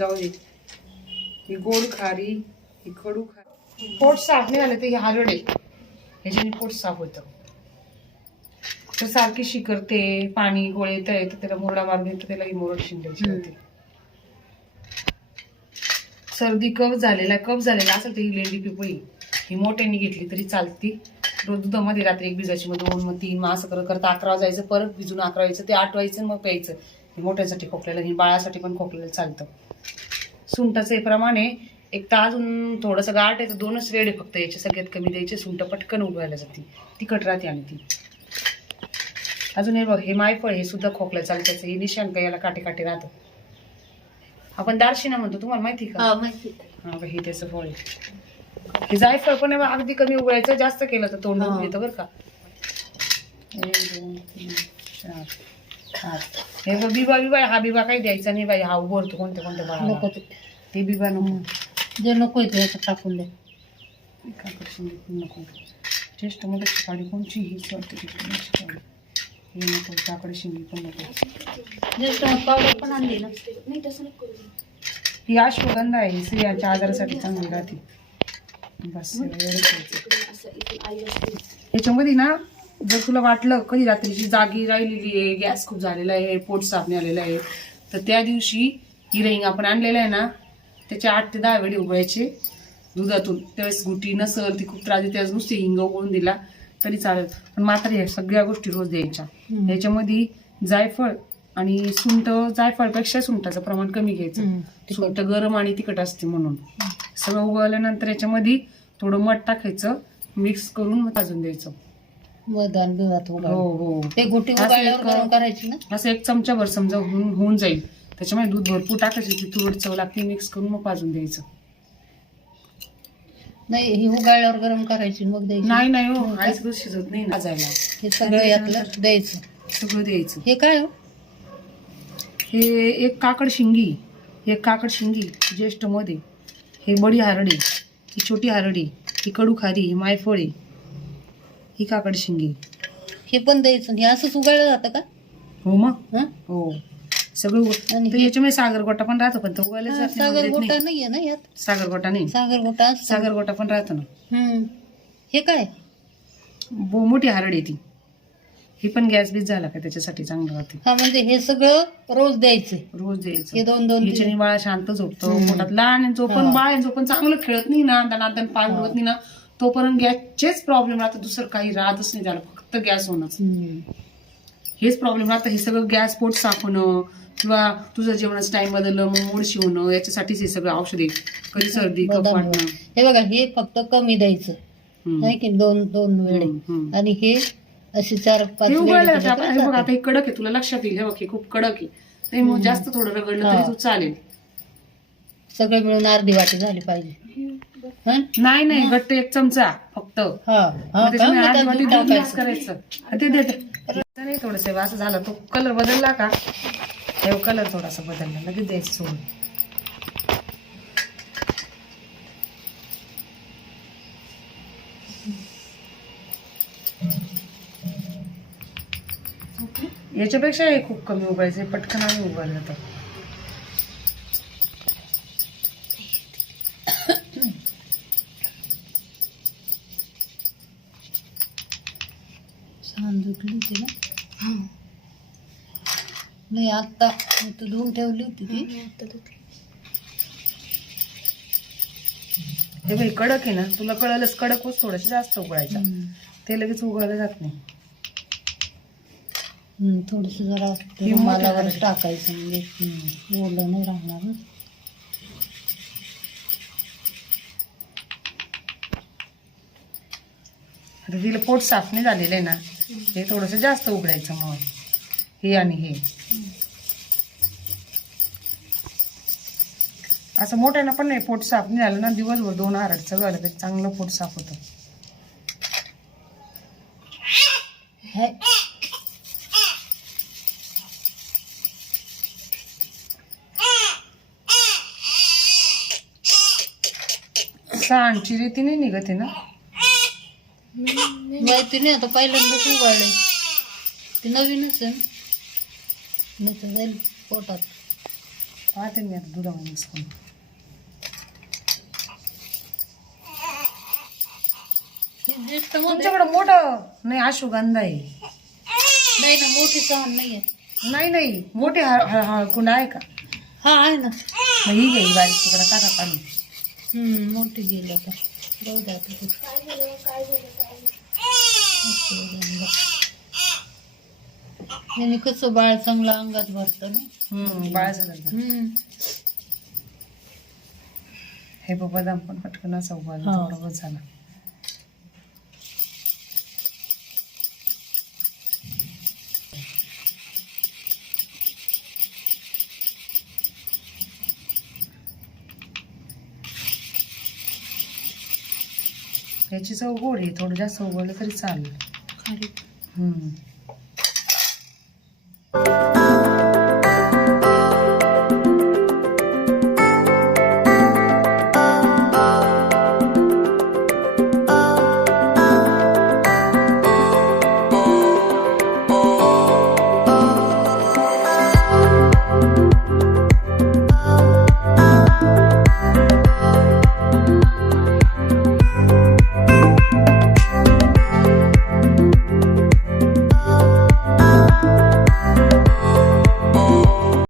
जाऊ दे. ही गोड खारी ही कडू खारी. पोट साफ नाही झालं ते हे हरडे ह्याच्याने पोट साफ होतं. तर सारखी शिकरते पाणी गोळे येतं तर त्याला मुरडा मारून येतं त्याला ही शिंद्याची होते सर्दी कफ झालेला कफ झालेला असेल तर ही लेंडी पिपळी. ही मोठ्याने घेतली तरी चालती. रोज दुधामध्ये रात्री एक भिजायची मग दोन मग तीन मग असं करत करता अकरा वाजायचं परत भिजून अकरा व्हायचं ते आठ व्हायचं मग प्यायचं. मोठ्यासाठी खोकलेलं ही बाळासाठी पण खोकलेलं चालतं. सुंटाचं हे प्रमाणे एक तर अजून थोडंसं गाठ आहे तर दोनच रेड आहे फक्त याचे सगळ्यात कमी द्यायचे सुंट पटकन उगवायला जाते. तिखट राहते आणि ती. अजून हे बघ हे मायफळ हे सुद्धा खोकलं चालतं हे निशांक याला काटे काटे राहतं. आपण दार्शिना म्हणतो तुम्हाला माहिती का? हा माहिती हा हे त्याचं फळ आहे. हे जायफळ पण अगदी कमी उघडायचं जास्त केलं तर तोंड हा. येतं बरं का. हे बिबा बिबा हा बिबा काही द्यायचा नाही बाई हा उभरतो कोणत्या कोणत्या नको बाळाला ते ते बिबा नको जे नको येते याच्यात टाकून दे काकड शिंदे पण नको ज्येष्ठ मध्ये साडी कोणची हीच वाटते ती कोणाची साडी. हे नको काकड शिंदे पण नको जे पावडर पण आणली ना ही अश्वगंधा आहे ही स्त्रियांच्या आजारासाठी चांगली राहते बस एवढंच. याच्यामध्ये ना जर तुला वाटलं कधी रात्रीची जागी राहिलेली आहे गॅस खूप झालेला आहे पोट नाही आलेलं आहे तर त्या दिवशी ही रिंग आपण आणलेलं आहे ना त्याचे आठ ते दहा वेळी उघडायचे दुधातून. त्यावेळेस गुटी नसल ती खूप त्रास आज नुसती हिंग उघडून दिला तरी चालेल. पण मात्र या सगळ्या गोष्टी रोज द्यायच्या. हम्म. याच्यामध्ये जायफळ आणि सुंठ जायफळपेक्षा सुंठाचं प्रमाण कमी घ्यायचं. सुंठ गरम आणि तिखट असते म्हणून. सगळं उगवल्यानंतर याच्यामध्ये थोडं मध टाकायचं मिक्स करून भाजून द्यायचं. बिवात हो हो. ते गुटी असं उघडल्यावर एक- गरम करायची ना? असं एक चमचाभर समजा होऊन होऊन जाईल. त्याच्यामध्ये दूध भरपूर टाकायची ती तुरट चव लागते मिक्स करून मग पाजून द्यायचं. नाही ही उगाळल्यावर गरम करायची मग द्यायची. नाही नाही हो. आईच दूध शिजत नाही ना. हे सगळं यातलं द्यायचं. सगळं द्यायचं. हे काय हो? हे एक काकड शिंगी. एक काकड शिंगी ज्येष्ठमध्ये हे बडी हारडी ही छोटी हारडी ही कडू खारी ही मायफळी. ही काकड शिंगी हे पण द्यायचं हे असंच उगाळलं जातं का हो मग हं? हो सगळं उग- आणि तर हे- याच्यामध्ये सागरगोटा पण राहतो पण तो उगायला हा, जात नाही, सागर गोटा नाही. नाहीये ना यात सागरगोटा नाही सागर गोटा असतो. सागरगोटा पण राहतो ना हम्म. हे काय बो मोठी हारड आहे ती ही पण गॅस बीस झाला का त्याच्यासाठी चांगलं राहते हा म्हणजे हे सगळं रोज द्यायचं रोज हे द्यायचं दोन दोन याच्याने बाळ शांत झोपतो हम्म. पोटात लहान आहे, झोपून हा. बाळ आहे, चांगलं खेळत नाही ना दनादन पाय हा. उडवत नाही ना तोपर्यंत गॅसचेच प्रॉब्लेम राहतो दुसरं काही राहतच नाही त्याला. फक्त गॅस होणंच. हम्म. हेच प्रॉब्लेम राहतं. हे सगळं गॅस पोट साफ होणं किंवा तुझं जेवणाचं टाइम बदललं मग मूडशी होणं याच्यासाठीच हे सगळं औषध. आहे कधी सर्दी कफ हे बघा हे फक्त कमी द्यायचं. नाही की दोन दोन वेळे. आणि हे असे चार पाच आता हे कडक आहे. तुला लक्षात येईल. हे बघ हे खूप कडक आहे. ते मग. जास्त थोडं रगडलं. तरी तू चालेल. सगळे मिळून अर्धी वाटी झाली पाहिजे. हं? नाही नाही घट्ट एक चमचा फक्त. हा हा मग का? त्याच्यामध्ये मग अर्धी त्यात वाटी दूध दूध मिक्स टाकायचं. करायचं. हा, ते देते नाही थोडस असं झालं तो कलर बदलला का? हे कलर थोडासा बदलला लगेच द्यायचं सोडून. याच्यापेक्षा हे खूप कमी उगायचे पटकन आणि उगायला जातं होती ना? नाही आता मी तर धुवून ठेवली होती ती. हे बाई कडक आहे ना तुला कळलंच कडक होत थोडस जास्त उकळायचं. हम्म. ते लगेच उगायला जात नाही. हम्म, थोडस जरा रुमालावर टाकायचं म्हणजे हम्म, ओलं नाही राहणार ना. आता तिला पोट साफ नाही झालेलं आहे ना. हे थोडंसं जास्त उघडायचं मग. हे आणि हे. असं मोठ्यानं पण नाही पोट साफ नाही झालं ना दिवसभर दोन आरडचं झालं तरी चांगलं पोट साफ होतं. हाय. सांडची रीती नाही निघते ना? माहिती नाही आता पहिल्यांदाच उघडलंय ते नवीनच आहे. ना. नाही तर जाईल पोटात. पाहते मी आता दुधामध्ये मिक्स करून गिफ्टमध्ये तुमच्याकडे मोठं नाही अश्वगंधा आहे. नाही ना मोठी सहन नाहीये नाही नाही मोठे हळ- हळ- हळकुंड आहे का? हा आहे ना. मग ही घे ही बारीक तुकडा टाका काढून हम्म मोठी गेली आता. जाऊ द्या. याने कसं बाळ चांगलं अंगात भरतं ना. हम्म बाळाचं झालं हे बदाम पण पटकन असा उभा झाला. याची चव गोड आहे थोडं जास्त उघडलं तरी चालेल. हम्म.